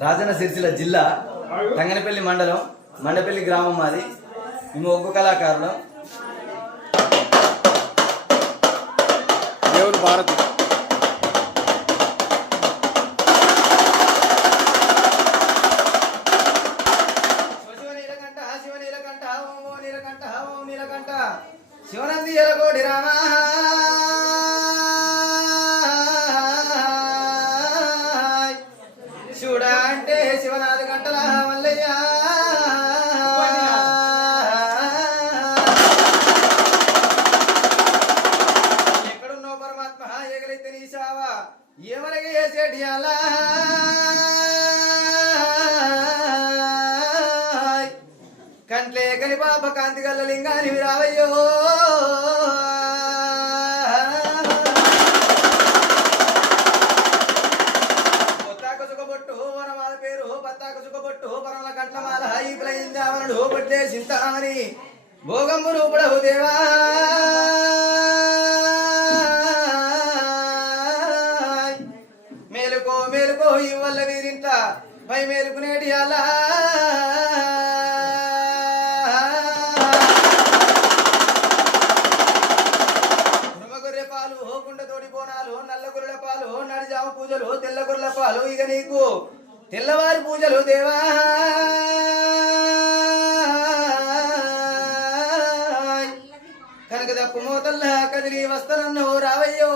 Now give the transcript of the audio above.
రాజన్న సిరిసిల్ల జిల్లా తంగనపల్లి మండలం మండపల్లి గ్రామం మాది. మేము ఒగ్గు కళాకారులు. దేవుడు భారతి శివనంది ఎలగోడి రామ శివుడ అంటే శివనాథ గంటల మల్లయ్య ఎక్కడున్నో పరమాత్మ ఎగలైతే నీ సావా ఏమనగా చేసేటి అలా కంట్లే కని పాప కాంతి గల్ల లింగాని రావయ్యో పొత్తాకు సుఖబొట్టు వనమాల పేరు పత్తాకు సుఖబొట్టు పరమల కంట్లమాల ఈ ప్రయిందావనుడు బొట్లే చింతామని భోగంబు రూపుడవు దేవా మేలుకో మేలుకో ఇవల్ల వీరింట పై మేలుకునేటి అలా నడిజామ పూజలు తెల్ల గొర్రెల పాలు ఇక నీకు తెల్లవారి పూజలు దేవా కనుక దప్పు మోతల్లా కదిలి వస్తనన్ను రావయ్యో